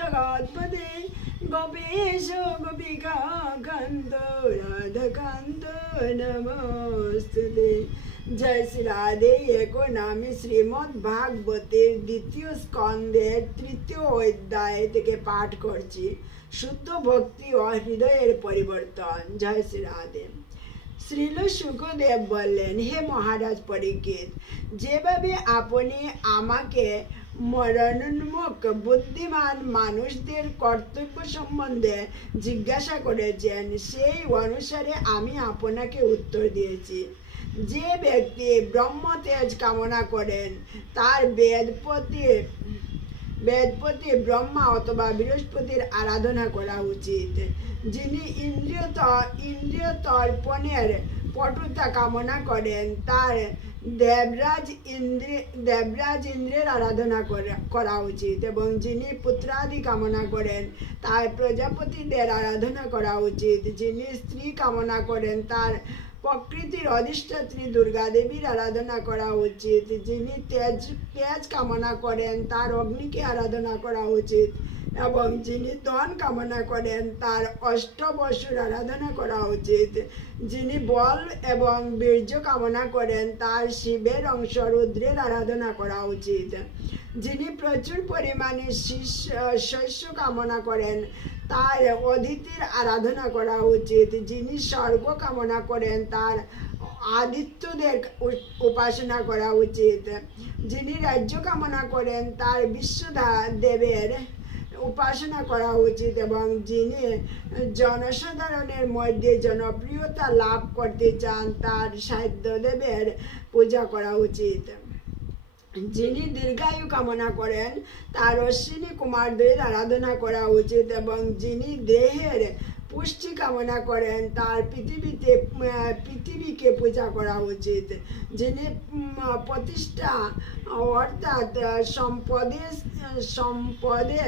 জগৎপদে গোপেশ গোপিকা কান্ত রাধকান্ত নমস্তুতে জয় শ্রী রাধে একো নামে শ্রীমৎ ভাগবতের দ্বিতীয় স্কন্ধের তৃতীয় অধ্যায় থেকে পাঠ করছি শুদ্ধ ভক্তি ও হৃদয়ের পরিবর্তন জয় শ্রী রাধে শ্রীল সুখদেব বললেন, হে মহারাজ পরীক্ষিত যেভাবে আপনি আমাকে মরণোন্মুখ বুদ্ধিমান মানুষদের কর্তব্য সম্বন্ধে জিজ্ঞাসা করেছেন, সেই অনুসারে আমি আপনাকে উত্তর দিয়েছি। যে ব্যক্তি ব্রহ্মতেজ কামনা করেন, তার বেদপতি বেদপতি, ব্রহ্মা অথবা বৃহস্পতির আরাধনা করা উচিত। যিনি ইন্দ্রিয় ত- ইন্দ্রিয় তর্পণের পটুতা কামনা করেন, তার দেবরাজ ইন্দ্রে, দেবরাজ ইন্দ্রের আরাধনা করা উচিত এবং যিনি পুত্রাদি কামনা করেন, তার প্রজাপতিদের আরাধনা করা উচিত। যিনি স্ত্রী কামনা করেন, তার প্রকৃতির অধিষ্ঠাত্রী দুর্গা দেবীর আরাধনা করা উচিত। যিনি তেজ তেজ কামনা করেন, তার অগ্নিকে আরাধনা করা উচিত এবং যিনি ধন কামনা করেন, তার অষ্টবসুর আরাধনা করা উচিত। যিনি বল এবং বীর্য কামনা করেন, তার শিবের অংশ রুদ্রের আরাধনা করা উচিত। যিনি প্রচুর পরিমাণে শিষ্য শস্য কামনা করেন তার অদিতির আরাধনা করা উচিত। যিনি স্বর্গ কামনা করেন, তার আদিত্যদের উপাসনা করা উচিত। যিনি রাজ্য কামনা করেন, তার বিশ্বদা দেবের উপাসনা করা উচিত এবং যিনি জনসাধারণের মধ্যে জনপ্রিয়তা লাভ করতে চান, তার সাহিত্য দেবের পূজা করা উচিত। যিনি দীর্ঘায়ু কামনা করেন, তার অশ্বিনী কুমারদের আরাধনা করা উচিত এবং যিনি দেহের পুষ্টি কামনা করেন, তার পৃথিবীতে পৃথিবীকে পূজা করা উচিত। যিনি প্রতিষ্ঠা, অর্থাৎ সম্পদে সম্পদে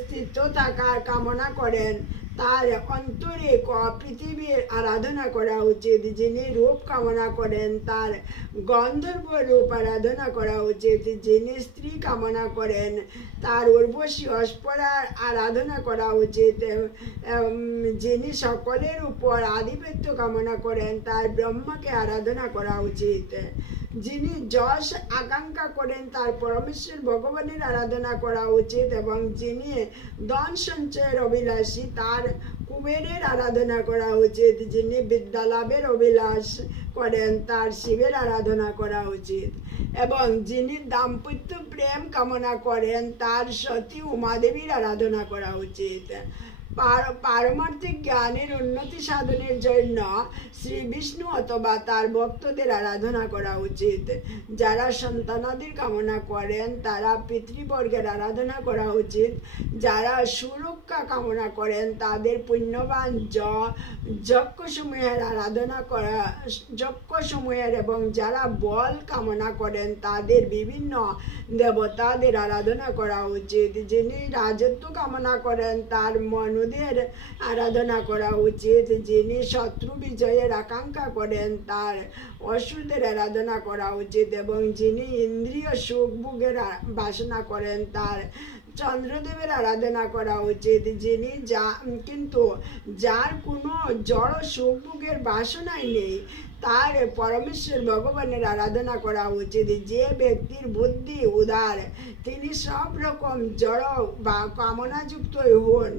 স্থিত থাকার কামনা করেন তার অন্তরে ক- পৃথিবীর আরাধনা করা উচিত, যিনি রূপ কামনা করেন, তার গন্ধর্ব রূপ আরাধনা করা উচিত, যিনি স্ত্রী কামনা করেন, তার উর্বশী অস্পরার আরাধনা করা উচিত যিনি সকলের উপর আধিপত্য কামনা করেন, তার ব্রহ্মাকে আরাধনা করা উচিত। যিনি যশ আকাঙ্ক্ষা করেন, তার পরমেশ্বর ভগবানের আরাধনা করা উচিত এবং যিনি ধন সঞ্চয়ের অভিলাষী, তার কুবেরের আরাধনা করা উচিত। যিনি বিদ্যালাভের অভিলাষ করেন, তার শিবের আরাধনা করা উচিত। এবং যিনি দাম্পত্য প্রেম কামনা করেন, তার সতী উমাদেবীর আরাধনা করা উচিত। পারমার্থিক জ্ঞানের উন্নতি সাধনের জন্য শ্রী বিষ্ণু অথবা তার ভক্তদের আরাধনা করা উচিত। যারা সন্তানাদির কামনা করেন, তারা পিতৃবর্গের আরাধনা করা উচিত। যারা সুরক্ষা কামনা করেন, তাদের পুণ্যবান য যজ্ঞসমূহের আরাধনা করা যজ্ঞসমূহের এবং যারা বল কামনা করেন, তাদের বিভিন্ন দেবতাদের আরাধনা করা উচিত। যিনি রাজত্ব কামনা করেন, তার মনুদের আরাধনা করা উচিত। যিনি শত্রু বিজয়ের আকাঙ্ক্ষা করেন, তার অসুরদের আরাধনা করা উচিত এবং যিনি ইন্দ্রিয় সুখ ভোগের বাসনা করেন, তার চন্দ্রদেবের আরাধনা করা উচিত। যিনি যা, কিন্তু যার কোনো জড় সুখ ভোগের বাসনাই নেই তার পরমেশ্বর ভগবানের আরাধনা করা উচিত। যে ব্যক্তির বুদ্ধি উদার, তিনি সব রকম জড় বা কামনাযুক্তই হন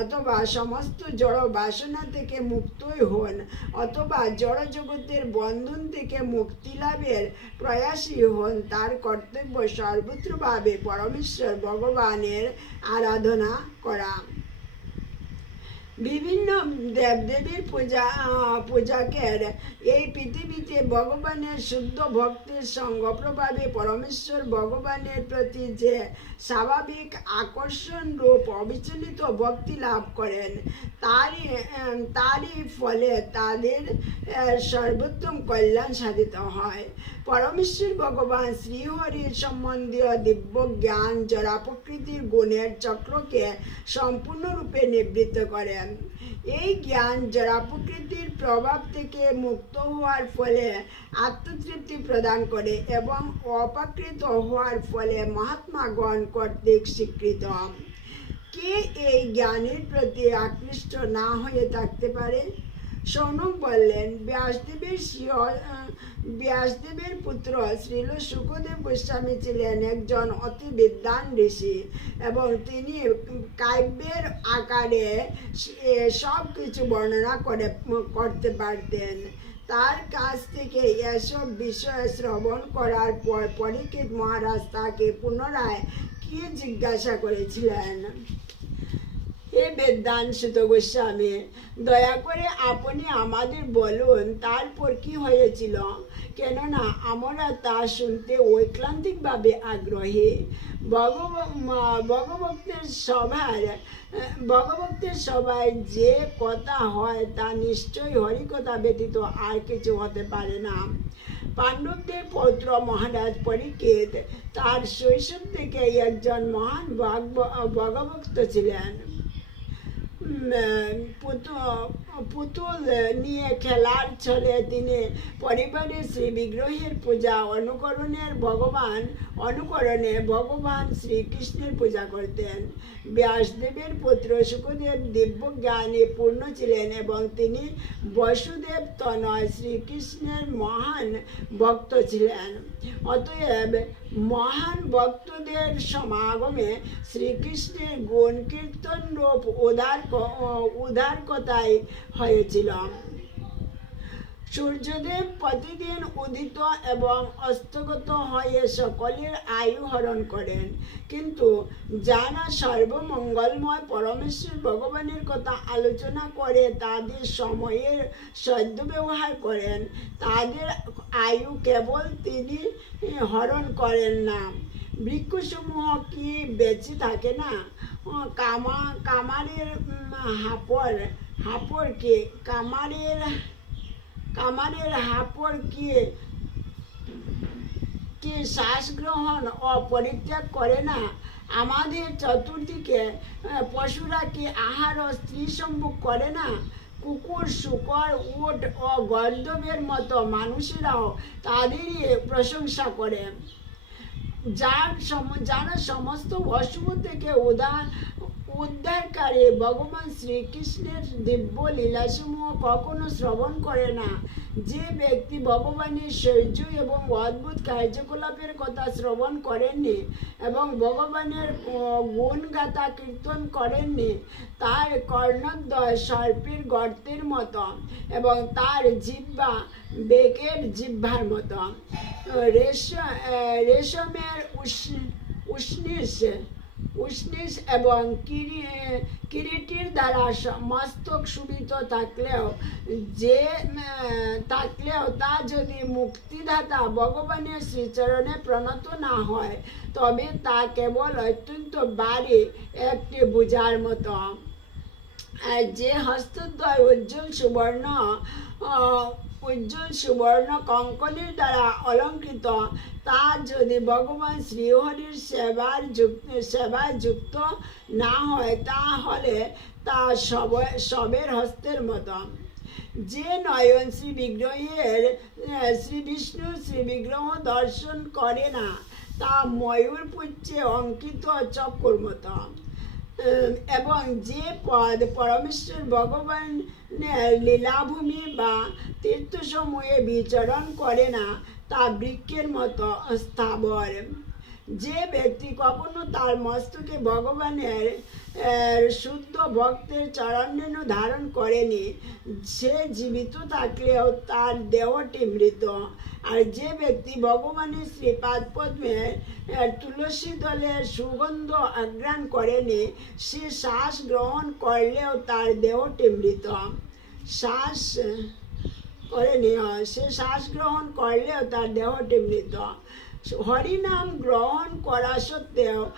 অথবা সমস্ত জড় বাসনা থেকে মুক্তই হন, অথবা জড় জগতের বন্ধন থেকে মুক্তি লাভের প্রয়াসী হন, তার কর্তব্য সর্বত্রভাবে পরমেশ্বর ভগবানের আরাধনা করা। বিভিন্ন দেবদেবীর পূজা পূজাকের এই পৃথিবীতে ভগবানের শুদ্ধ ভক্তির সঙ্গ প্রভাবে পরমেশ্বর ভগবানের প্রতি যে স্বাভাবিক আকর্ষণ রূপ অবিচলিত ভক্তি লাভ করেন, তারই তারই ফলে তাদের সর্বোত্তম কল্যাণ সাধিত হয়। পরমেশ্বর ভগবান শ্রীহরির সম্বন্ধীয় দিব্য জ্ঞান জরা প্রকৃতির গুণের চক্রকে সম্পূর্ণরূপে নিবৃত্ত করেন এই জ্ঞান যারা প্রকৃতির প্রভাব থেকে মুক্ত হওয়ার ফলে আত্মতৃপ্তি প্রদান করে এবং অপাকৃত হওয়ার ফলে মহাত্মাগণ কর্তৃক স্বীকৃত। কে এই জ্ঞানের প্রতি আকৃষ্ট না হয়ে থাকতে পারে? সৌনক বললেন ব্যাসদেবের ব্যাসদেবের পুত্র শ্রীল সুখদেব গোস্বামী ছিলেন একজন অতি বিদ্বান ঋষি এবং তিনি কাব্যের আকারে সব কিছু বর্ণনা করে, করতে পারতেন। তার কাছ থেকে এসব বিষয় শ্রবণ করার পর পরীক্ষিত মহারাজ তাকে পুনরায় কি জিজ্ঞাসা করেছিলেন? হে বেদান্ত গোস্বামী, দয়া করে আপনি আমাদের বলুন তারপর কি হয়েছিল? কেননা আমরা তা শুনতে ঐক্লান্তিকভাবে আগ্রহী। ভগব- ভগভক্তের সভার ভগভক্তের সভায় যে কথা হয় তা নিশ্চয়ই হরিকথা ব্যতীত আর কিছু হতে পারে না। পাণ্ডবদের পৌত্র মহারাজ পরীক্ষিত তার শৈশব থেকে একজন মহান ভগব- ভগভক্ত ছিলেন। পুতুল নিয়ে খেলার ছলে তিনি পরিবারের শ্রী বিগ্রহের পূজা, অনুকরণের ভগবান, অনুকরণে ভগবান শ্রীকৃষ্ণের পূজা করতেন। ব্যাসদেবের পুত্র সুখদেব দিব্য জ্ঞানে পূর্ণ ছিলেন এবং তিনি বসুদেব তনয় শ্রীকৃষ্ণের মহান ভক্ত ছিলেন। অতএব মহান ভক্তদের সমাগমে শ্রীকৃষ্ণের গুণ কীর্তন রূপ উদার উদারকতায় হয়েছিল। সূর্যদেব প্রতিদিন উদিত এবং অস্তগত হয়ে সকলের আয়ু হরণ করেন। কিন্তু যারা সর্বমঙ্গলময় পরমেশ্বর ভগবানের কথা আলোচনা করে, তাদের সময়ের সদ্ব্যবহার করেন, তাদের আয়ু কেবল তিনি হরণ করেন না। বৃক্ষসমূহ কি বেঁচে থাকে না? কামা, কামারের হাপড় হাপড় কি কামারের কামারের হাপড় কি কি শ্বাস গ্রহণ ও পরিত্যাগ করে না, আমাদের চতুর্দিকে পশুরা কি আহার ও স্ত্রী সম্ভোগ করে না? কুকুর, শুকর, উট ও গর্দবের মতো মানুষেরাও তাদেরই প্রশংসা করে। যার যারা সমস্ত অশুভ থেকে উদার উদ্ধারকারী ভগবান শ্রীকৃষ্ণের দিব্য লীলাসমূহ কখনো শ্রবণ করে না। যে ব্যক্তি ভগবানের শৌর্য এবং অদ্ভুত কার্যকলাপের কথা শ্রবণ করেননি এবং ভগবানের গুণগাথা কীর্তন করেননি তার কর্ণদ্বয় সর্পের গর্তের মতো এবং তার জিহ্বা বেকের জিহ্বার মতো। আহ, রেশমের উষ্ণ- উষ্ণিস উষ্ণিস এবং কিরি, কিরিটির দ্বারা মস্তক শোভিত থাকলেও যে থাকলেও তা যদি মুক্তিদাতা ভগবানের শ্রীচরণে প্রণত না হয়, তবে তা কেবল অত্যন্ত বাড়ি একটি বোঝার মতো। যে হস্তদ্বয় উজ্জ্বল সুবর্ণ উজ্জ্বল সুবর্ণ কঙ্কনের দ্বারা অলঙ্কৃত তা যদি ভগবান শ্রীহরির সেবার যুক্ত সেবায় যুক্ত না হয় তাহলে তা সব সবের হস্তের মতো। যে নয়ন শ্রী বিগ্রহের আহ, শ্রী বিগ্রহ দর্শন করে না তা ময়ূর পুচ্ছে অঙ্কিত চক্কর মতো এবং যে পদ পরমেশ্বর ভগবান লীলাভূমি বা তীর্থসমূহে বিচরণ করে না, তা বৃক্ষের মতো স্থাবর। যে ব্যক্তি কখনো তার মস্তকে ভগবানের শুদ্ধ ভক্তের চরণেন ধারণ করেনি সে জীবিত থাকলেও তার দেহটি মৃত। আর যে ব্যক্তি ভগবানের শ্রীপাদ পদ্মে আহ, তুলসী দলের সুগন্ধ আঘ্রাণ করেনি সে শ্বাস গ্রহণ করলেও তার দেহটি মৃত। শ্বাস করেনি সে শ্বাস গ্রহণ করলেও তার দেহটি মৃত। হরিনাম গ্রহণ করা সত্ত্বেও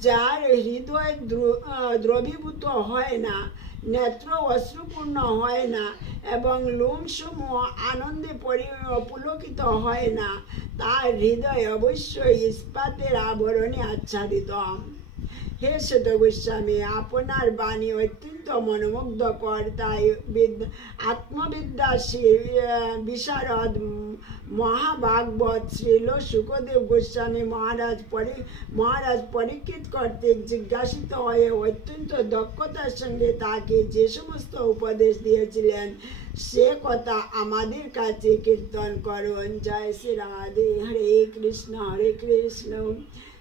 যার হৃদয় দ্র- দ্রবীভূত হয় না, নেত্র অশ্রুপূর্ণ হয় না এবং লোমসমূহ আনন্দে পুলকিত হয় না, তার হৃদয় অবশ্যই ইস্পাতের আবরণে আচ্ছাদিত। হে সুত গোস্বামী আপনার বাণী অত্যন্ত মনোমুগ্ধকর তাই বিদ- আত্মবিদ্যা বিশারদ মহাভাগবত শ্রীল সুখদেব গোস্বামী মহারাজ পরি মহারাজ পরীক্ষিত কর্তৃক জিজ্ঞাসিত হয়ে অত্যন্ত দক্ষতার সঙ্গে তাকে যে সমস্ত উপদেশ দিয়েছিলেন সে কথা আমাদের কাছে কীর্তন করুন জয় শ্রী রাধে হরে কৃষ্ণ হরে কৃষ্ণ